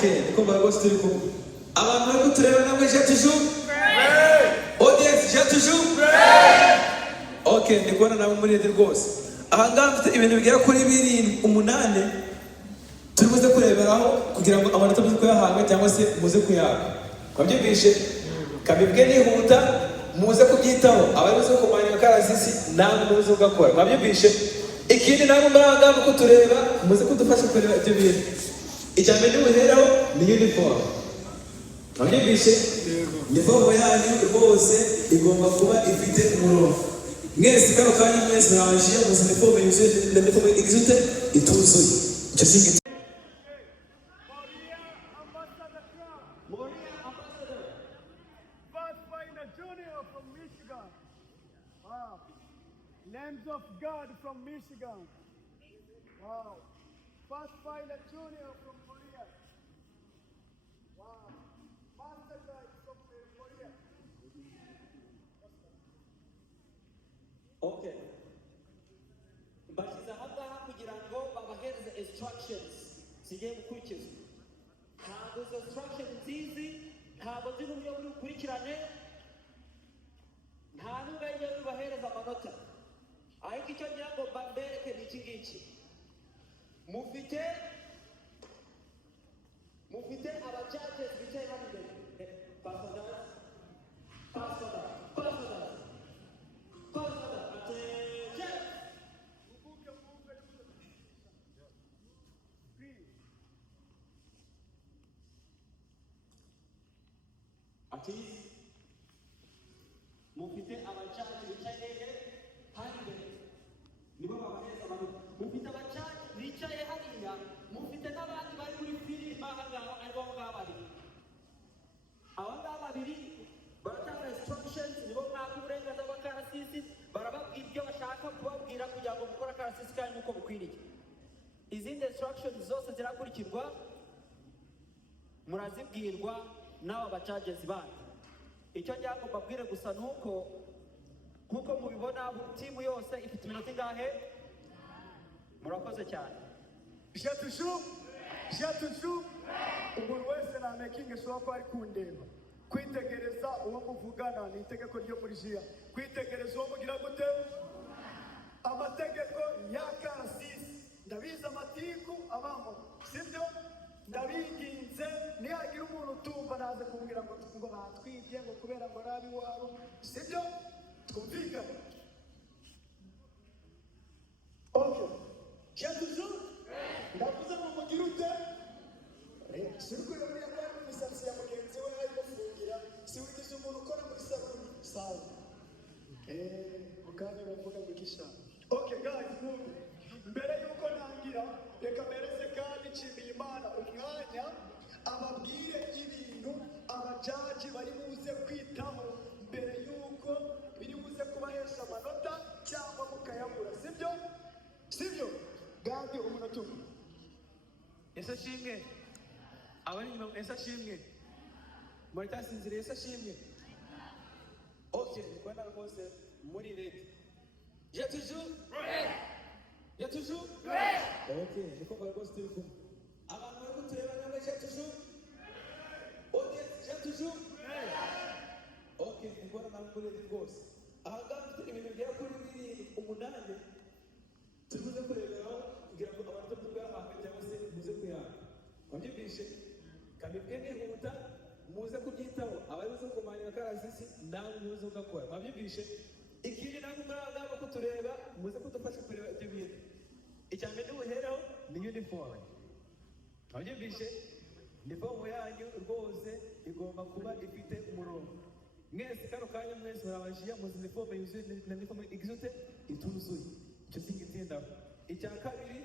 Okay, niko mbaragose turi kumwe. Abantu bari kutureba namwe je toujours. Audience je toujours. Okay, ndikubona namwe muri ede rwose. Aha ngaha mfite ibintu bigera kuri 8 turi buze kureberaho kugira ngo amanota muze kuyahabwa cyangwa se muze kuyahabwa. Kwabyumvishe kabibwe nihuta muze kubyitaho abari buze kumanya karasisi namwe muze ugakora. Kwabyumvishe ikindi namwe mbaraga ko tureba muze kudufasha kureba ibyo bintu. Icyambe n'ubuheraho ni uniform. Kwabyumvishe uniform yanyu rwose igomba kuba ifite umurongo. Mwese kano kanya mwese mwaje muze uniform yuzuye uniform exute ituzuye. Icyo singi Lambs of God from Michigan. Wow. Pathfinder Junior from Korea. Wow. Master guy from Korea. Okay. Bashize ahangaha kugira ngo babahereze instructions zigiye gukurikizwa. Ntabwo izo instructions nzizi, ntabwo ziri uburyo buri bukurikirane, nta n'ubwenge bubahereza amanota. Ariko icyo ngira ngo mbereke ni iki ngiki. Mufite abajudges bicaye hano imbere. Pastor. Attention. Ati mufite abajudges bicaye hano imbere. Nibo babahereza amanota. Mufite abajudges bicaye hariya, mufite n'abandi bari muri filime ahangaha aribo ngaba bari. Aba ngaba babiri baratanga instructions, nibo mwaka uburenganzira bw'akarasisi, barababwira ibyo bashaka kubabwira kugira ngo mukore akarasisi kanyu uko bukwiriye. Izindi instructions zose zirakurikirwa, murazibwirwa n'aba bajudges bandi. Icyo ngira ngo mbabwire gusa nuko kuko mubibona timu yose ifite iminota ingahe? Murakoze cyane. Jatuju umuntu wese na making sure ko ari kundeba. Kwitegereza uwo muvugana ni itegeko ryo muri jiya. Kwitegereza uwo mugira gute? Amategeko ya karasisi. Ndabiza amatiku abamo. Sibyo? Ndabinginze nihagira umuntu utumva naze kumbwira ngo batwibye ngo kubera ngo rabi wabo. Sibyo? Twumvikane. Okay. Jatuju ndavuze ngo mugira ute? Siriko yo muri akora imisatsi ya mugenzi we arimo kugira siwigize umuntu ukora muri salon sawa. Mukanya bavuga gukisha. Okay guys, mbere yuko nangira reka mereze kandi nshimiye Imana umwanya ababwire ibintu abajaji bari buze kwitaho mbere yuko biri buze kubahesha amanota cyangwa mukayabura. Sibyo? Gandi umunota umwe. ese shimwe abari nyuma ese shimwe muritasinzire ese shimwe. Okay, ndikubona rwose muri ready. Je toujours Okay, niko rwose turi kumwe. Abantu bari kutureba namwe je toujours. Audience je toujours Okay, ndikubona namwe muri ready rwose. Aha ngaha mfite ibintu bigera kuri 8 tubuze kureberaho kugira ngo abantu tugahabwe cyangwa se muze kuyahabwa. Wabyumvishe kabibwe nihuta muze kubyitaho abari buze kumanya karasisi namwe muze ugakora. Wabyumvishe ikindi namwe muraga ko tureba muze kudufasha kureba ibyo bintu. Icyambe n'ubuheraho ni uniform. Wabyumvishe uniform yanyu rwose igomba kuba ifite umurongo. Mwese kano kanya mwese murabashiya muzi uniform yuzuye na uniform exute ituzuye. Icyo singitindaho. Icya kabiri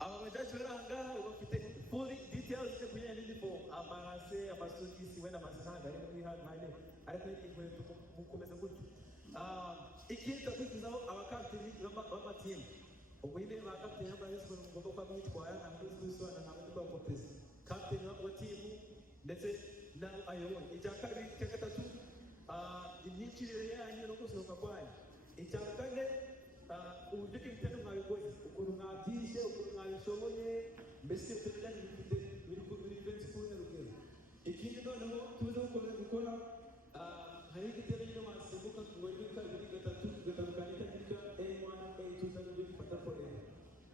aba bajaji baranga bafite full details zo kujyana n'uniform, amarase, amasogisi wenda amasanga ari muri hano ariko inkweto mukomeza gutyo. Ikindi twakwikizaho abakapiteni b'amatimu. Ubwo nyine bakapiteni b'abarizwa mugomba kuba mwitwara ntabwo twisobanura ntabwo twakopeza. Kapiteni wa timu ndetse na ayoboye. Icya kabiri cya gatatu imyinjirire yanyu no gusohoka kwanyu. Icya kane uburyo ibitendo mwabikoze ukuntu mwabyishe ukuntu mwabishoboye mbese ibyo byari bifite biri kuri twakomeje gukora hari igitero nyine wasimbuka ngo rimwe kabiri gatatu gatandukanye cyangwa A1 A2 cyangwa ibyo gifata forever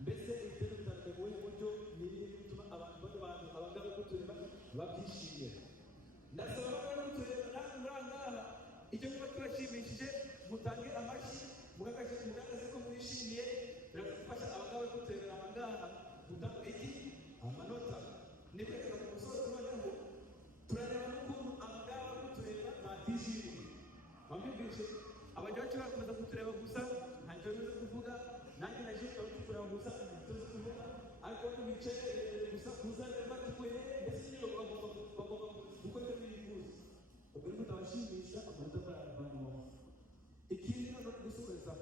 mbese ibitero bitandukanye mu buryo ni bimwe bituma abantu abangaba kutureba babyishimiye ndasaba abangaba kutureba namwe muri ahangaha icyo kuba kibashimishije mutange amashyi mugaragaze ko mwishimiye biradufasha abangaba kutureba ahangaha gutanga iki amanota nibweka ku musozo noneho turareba n'ukuntu abangaba kutureba batishimiye bamwibwije abajya bacu bakomeza kutureba gusa ntacyo bize kuvuga nanjye naje kureba gusa ntacyo bize kuvuga ariko bicaye gusa kuzana batukuye ndetse niyo bagomba gukora ibintu ubwo rero mutabashimisha amanota baravanwaho ikindi no gusubiza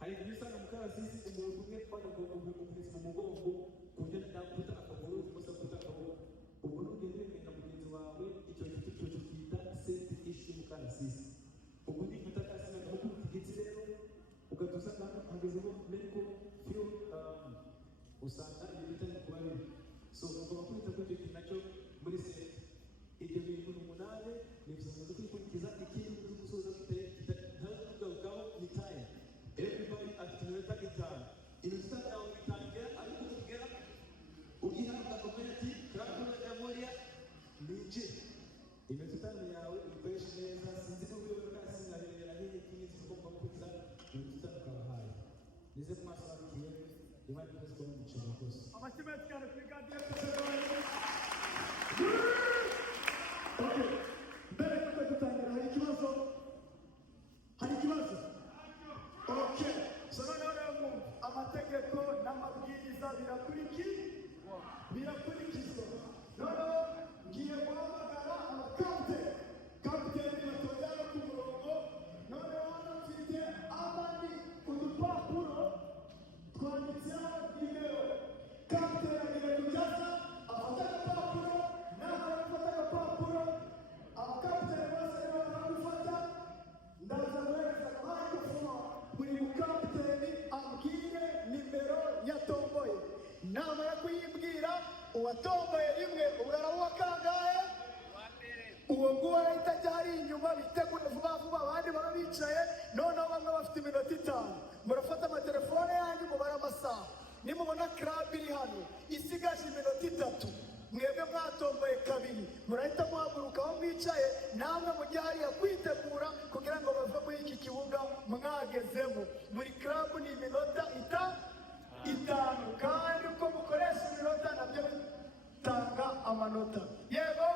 hari ibyo usanga mu karasisi umuntu umwe twagomba kumupfisa mu mugongo ku buryo nakuta akaguru gusa kuta akaguru ubwo n'ugende wenda mugenzi wawe icyo giti cyo twita senti ishi mu karasisi ubwo ni guta karasisi ntabwo kutigitsi rero ugatuza kandi hagezeho medical field usanga ibyo bitari kuba bibi so ugomba kwita kuri icyo kintu nacyo muri senti ibyo bintu umunani ni byiza kwikurikiza ikindi muri gusoza kitagarukaho ni time everybody afite iminota itanu iminota yawe itangira ariko ukigera ugihabwa community kandi yamoria ninjye iminota itanu yawe uyikoresha neza sinzi ko buri wese asinabirera n'indi kimwe kigomba gukurikiza iminota itanu ukabahaye nize kumasobanukiwe imana ikomeze kuba mu giciro rwose amashimenti cyane kuri gadiyo mbere yuko dutangira hari ikibazo okay so noneho amategeko n'amabwiriza birakurikizwa noneho ngiye guhamagara kapiteni batojana ku murongo noneho hano mfite abandi udupapuro twanditseho nimero kapiteni agiye kujaza afata agapapuro namara gufata agapapuro abakapiteni bose baragufata ndaza guhereza microphone buri mukapiteni ambwire nimero yatomboye namara kuyibwira uwatomboye rimwe urarabuha kangahe uwo nguwo arahita ajya hari inyuma bitegure vuba vuba abandi baba bicaye noneho bamwe bafite iminota 5 murafata amatelefone yanyu mubare amasaha nimubona club iri hano isigaje iminota 3 mwebwe mwatomboye kabiri murahita muhaguruka aho mwicaye namwe mujye hariya kwitegura kugira ngo bave muri iki kibuga mwagezemo buri club ni iminota 5 kandi uko mukoresha iminota nabyo bitanga amanota yego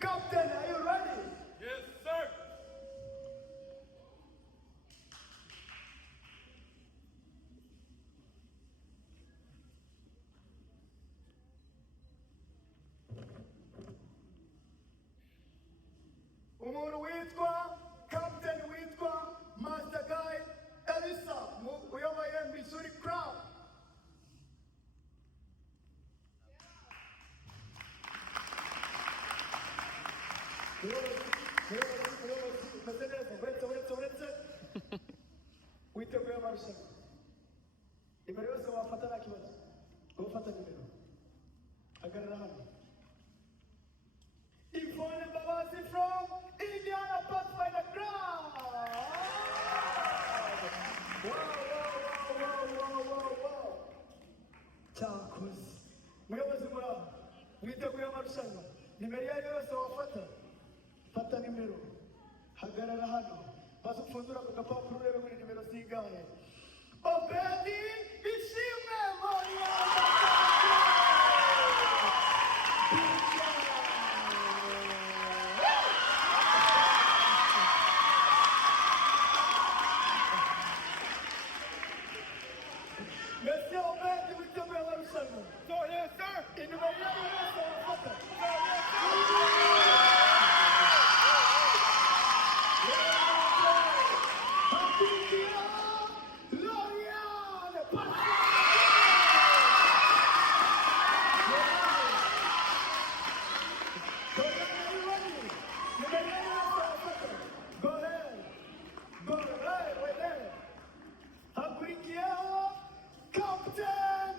captain are you ready? Yes sir. umuntu witwa captain witwa master guy Elisa uyoboye Missouri Crown uretse witeguye amarushanwa nimero yose wafata nta kibazo ufata nimero hagarara hano Yvonne Mbabazi from Indiana Pathfinder Ground. Wow. Cyakoze muyobozi muraho witeguye amarushanwa nimero yayo yose wafata fata nimero hagarara hano maze upfundura ku gapapuro urebe muri nimero zingahe Obedi ishimwe moya Monsieur Obedi witeguye amarushanwa So yes sir. inimero yayo yose wafata Captain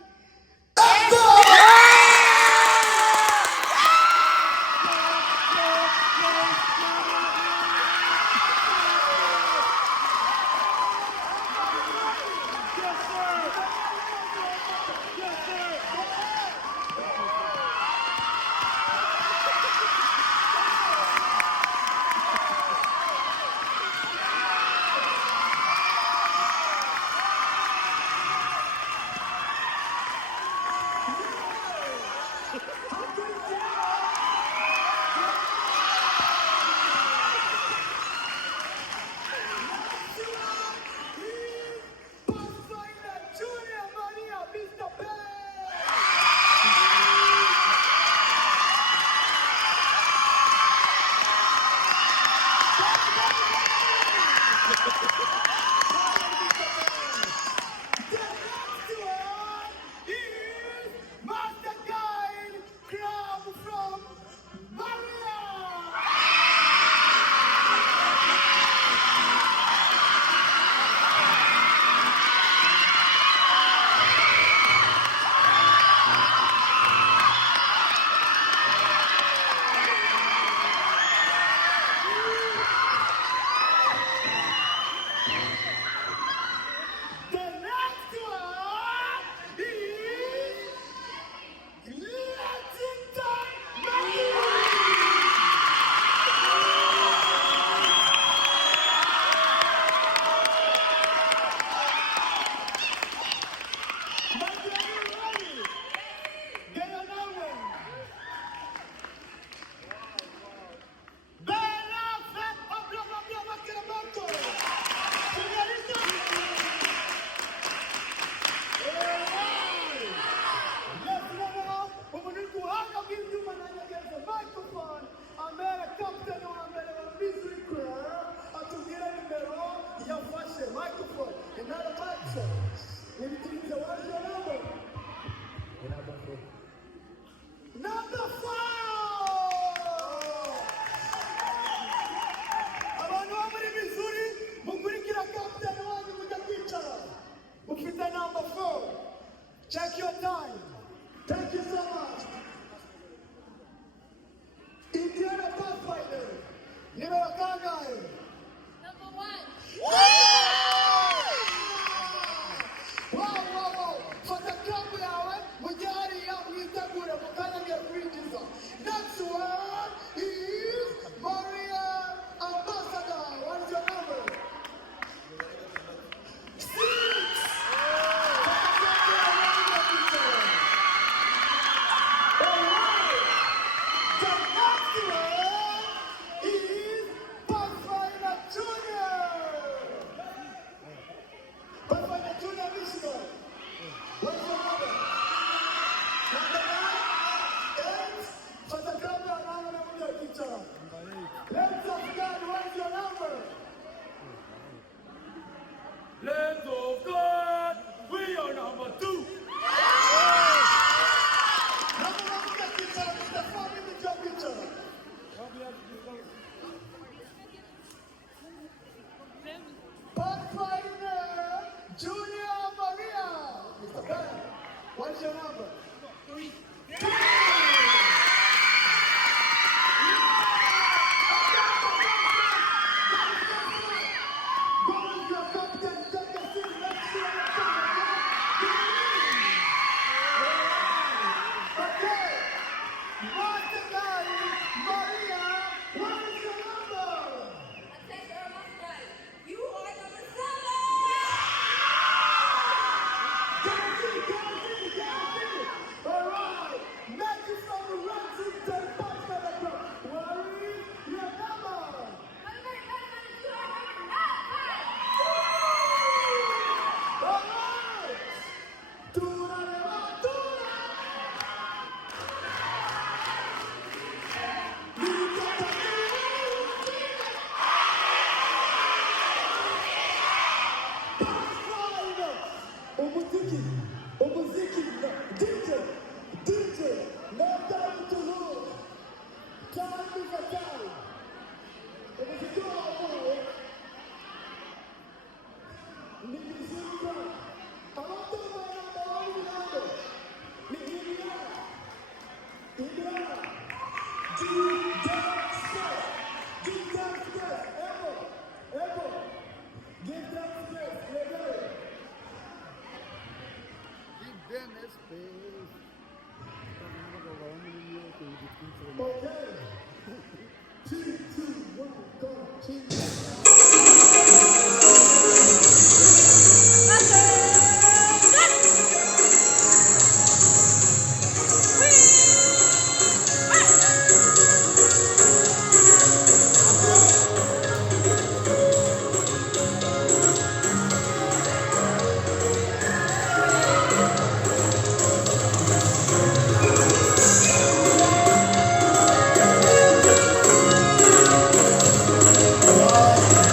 Check your time. Thank you so much. Indiana Pathfinder. Numero Kangai. Number 1. Wow. Fotografi yawe mujyari ya mwitegure mukanyagira kwinjiza. Next one is Maria Ambassador. What is your number? 6. Lambs of God, we are number 2. Pathfinder Junior Maria. Mr. Ben, what is your number? 3. Tiene space. Okay. 3, 2, 1, go. Wow.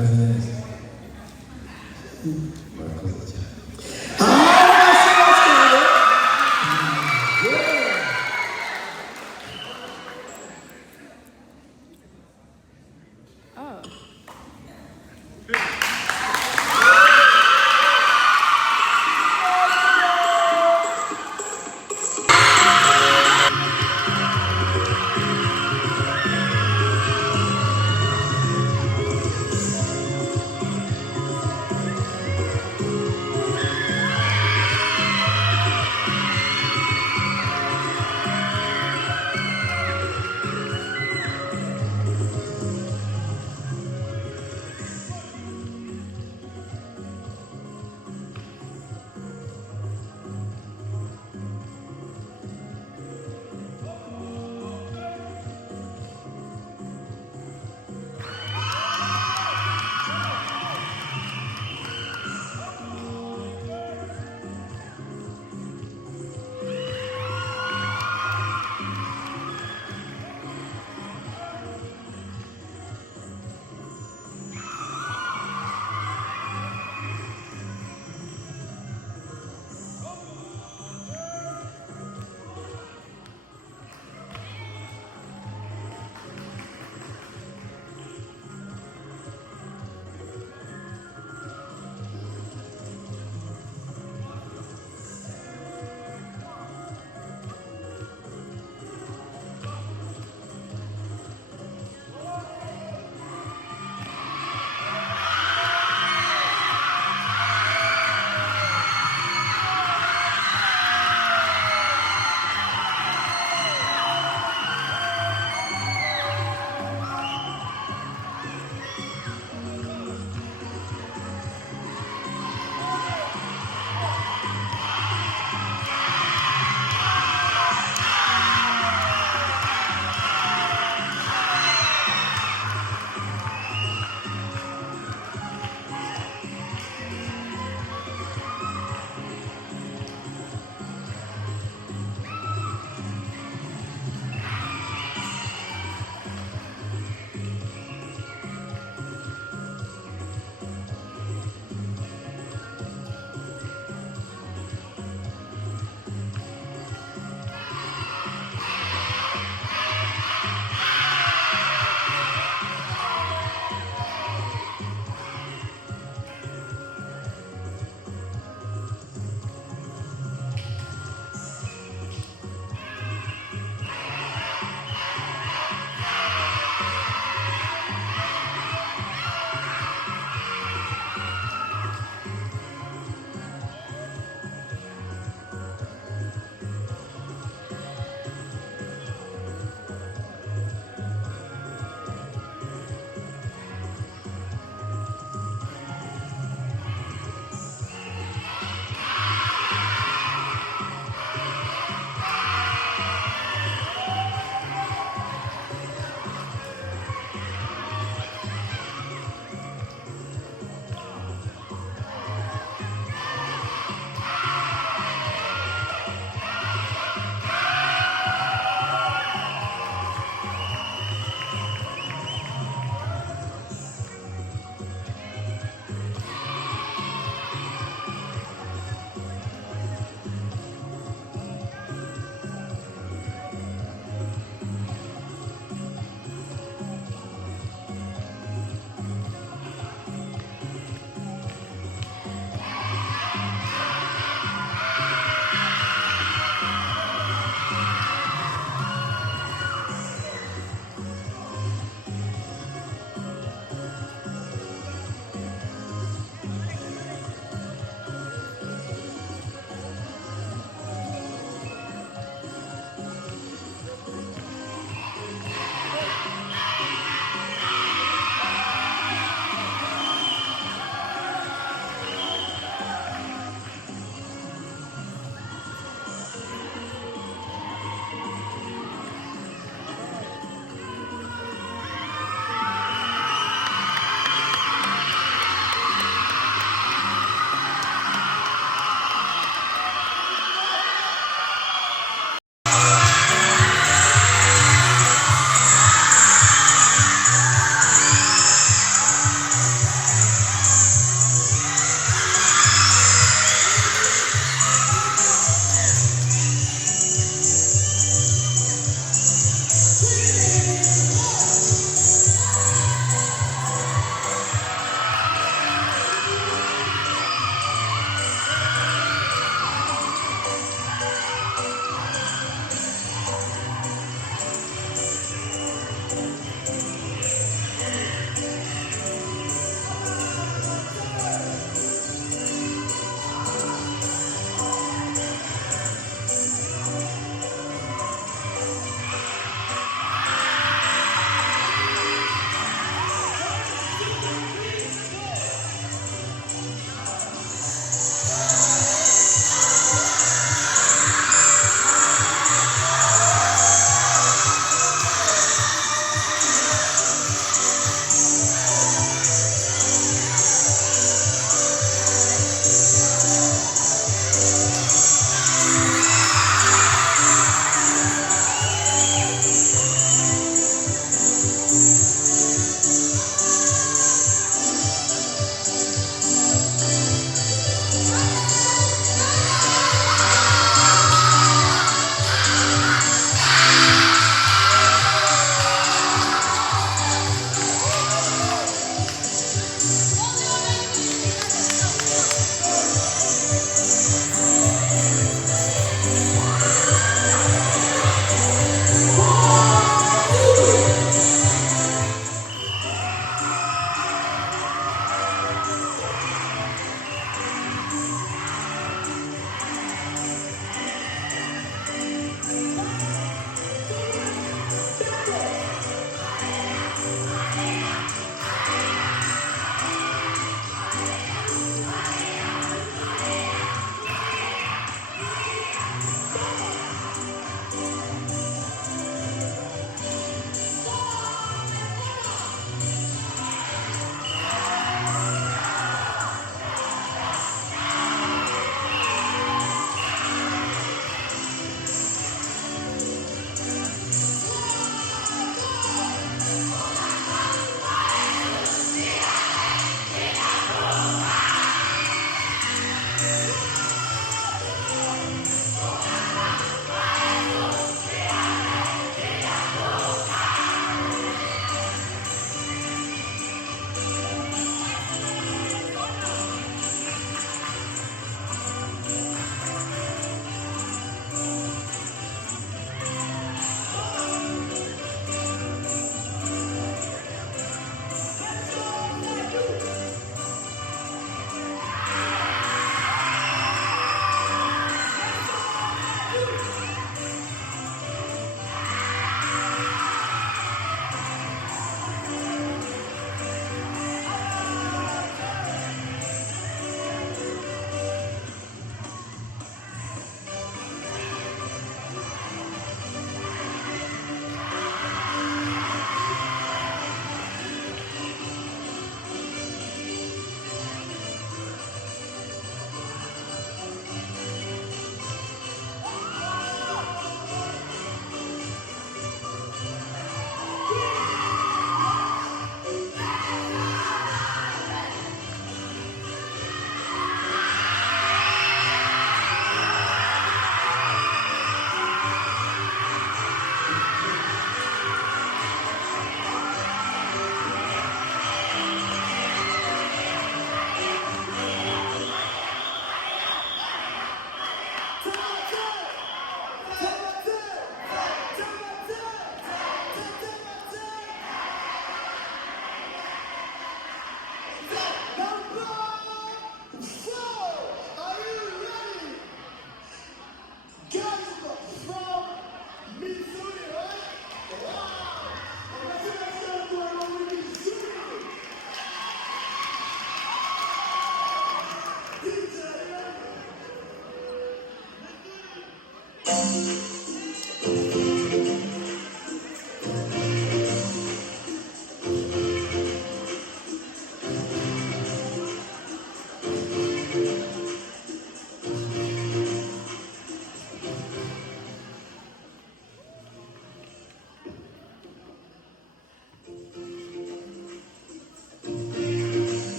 murakaza neza murakoze cyane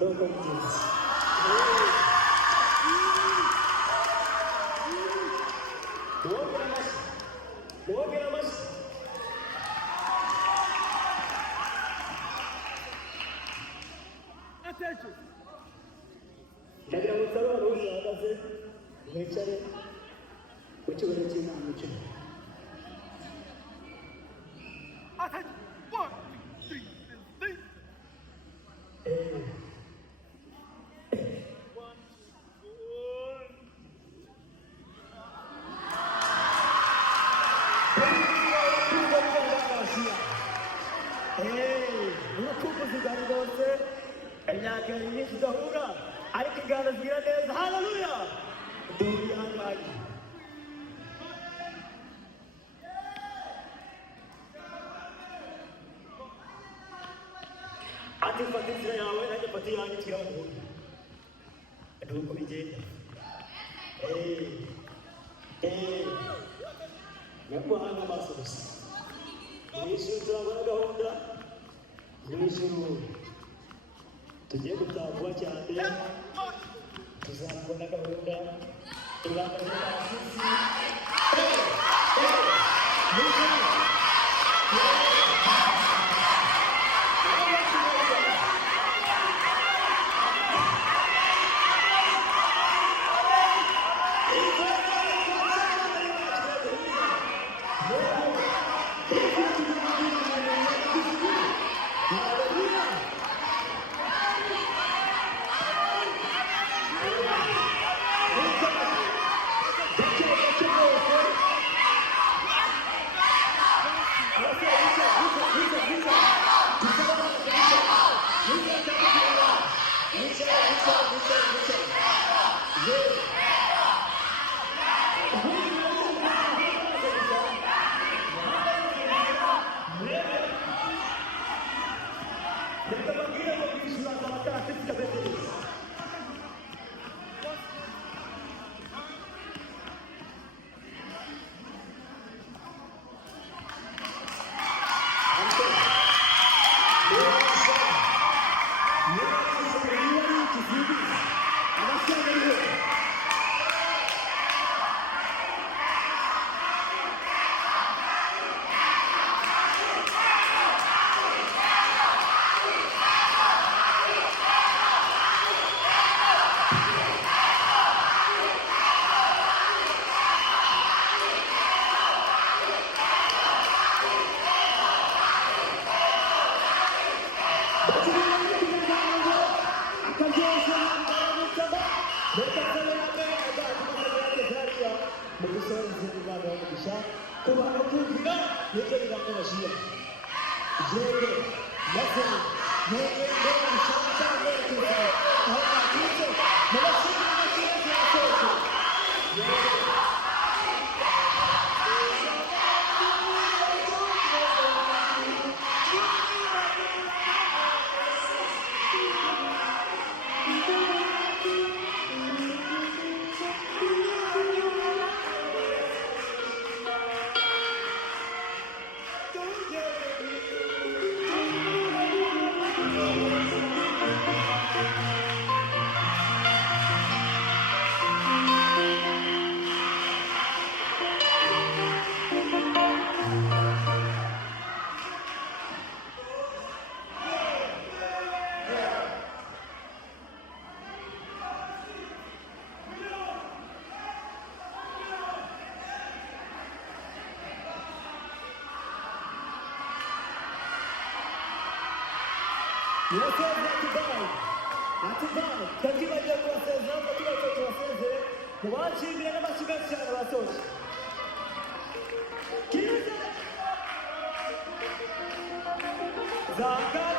No confidence. Muongera amashyi. ndagira ngo nsabe abantu bose bahagaze mwicare mu cyubahiro cy'Imana mwicare. ubukumbuzi bwari bwose imyaka myinshi idahura ariko ingano zigira neza. haleluya duhanganye. ati fata inzira yawe nanjye fata iyanjye twirabura nuko bigenda. nyakuhanga amaso gusa mw'ijuru turabona gahunda mw'ijuru tugiye gutaha vuba cyane tuzabona gahunda tuzabona abashyitsi Zaka